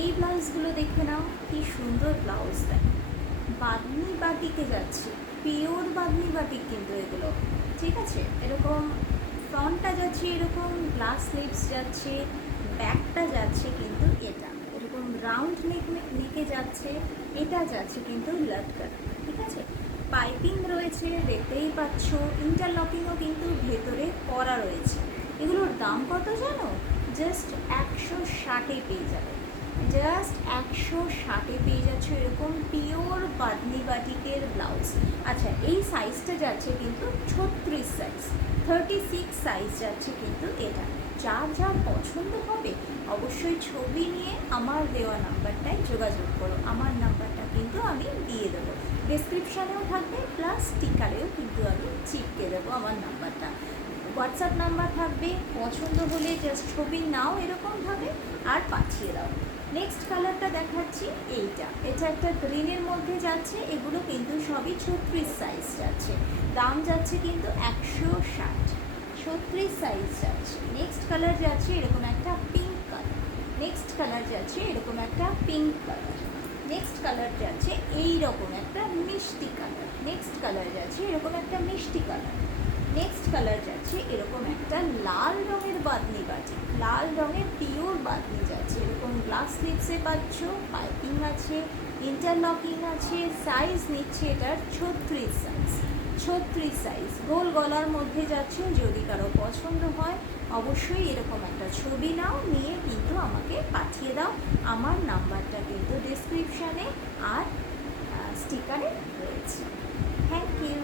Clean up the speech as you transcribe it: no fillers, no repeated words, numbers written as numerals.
এই ব্লাউজগুলো দেখে নাও, কি সুন্দর ব্লাউজ দেয়। বাঁধনি বাটিকে যাচ্ছে, পিওর বাঁধনি বাটিক কিন্তু এগুলো, ঠিক আছে। এরকম ফ্রন্টটা যাচ্ছে, এরকম গ্লাস স্লিভস যাচ্ছে, ব্যাকটা যাচ্ছে কিন্তু এটা এরকম রাউন্ড নেকে যাচ্ছে, এটা যাচ্ছে কিন্তু লাটকান, ঠিক আছে। পাইপিং রয়েছে, দেখতেই পাচ্ছ, ইন্টারলকিংও কিন্তু ভেতরে করা রয়েছে। এগুলোর দাম কত জানো? জাস্ট 160-এ পেয়ে যাবে, জাস্ট 160-এ পেয়ে যাচ্ছ এরকম পিওর বাঁধনি বাটিকের ব্লাউজ। আচ্ছা, এই সাইজটা যাচ্ছে কিন্তু 36 সাইজ, 36 সাইজ যাচ্ছে কিন্তু এটা। যার যার পছন্দ হবে অবশ্যই ছবি নিয়ে আমার দেওয়া নাম্বারটায় যোগাযোগ করো। আমার নাম্বারটা কিন্তু আমি দিয়ে দেবো, ডেসক্রিপশানেও থাকবে, প্লাস স্টিকারেও কিন্তু আমি চিপকে দেবো আমার নাম্বারটা। হোয়াটসঅ্যাপ নাম্বার থাকবে, পছন্দ হলে জাস্ট ছবি নাও এরকমভাবে আর পাঠিয়ে দাও। নেক্সট কালারটা দেখাচ্ছি, এটা একটা গ্রিনের মধ্যে যাচ্ছে, এগুলো কিন্তু সবই 36 সাইজ যাচ্ছে, দাম যাচ্ছে কিন্তু 160, 36 সাইজ যাচ্ছে। নেক্সট কালার যাচ্ছে এরকম একটা পিঙ্ক কালার, নেক্সট কালার যাচ্ছে এরকম একটা পিঙ্ক কালার, নেক্সট কালার যাচ্ছে এইরকম একটা মিষ্টি কালার, নেক্সট কালার যাচ্ছে এরকম একটা মিষ্টি কালার, নেক্সট কালার যাচ্ছে এরকম একটা লাল রঙের বাঁধনি বাটি, লাল রঙের পিওর বাঁধনি যাচ্ছে, এরকম গ্লাস স্লিভসে পাচ্ছ, পাইপিং আছে, ইন্টারলকিং আছে, সাইজ নিচ্ছে এটার 36 সাইজ, 36 সাইজ, গোল গলার মধ্যে যাচ্ছে। যদি কারো পছন্দ হয় অবশ্যই এরকম একটা ছবি নাও, নিয়ে কিন্তু আমাকে পাঠিয়ে দাও। আমার নাম্বারটা কিন্তু ডেসক্রিপশানে আর স্টিকারে রয়েছে। Thank you.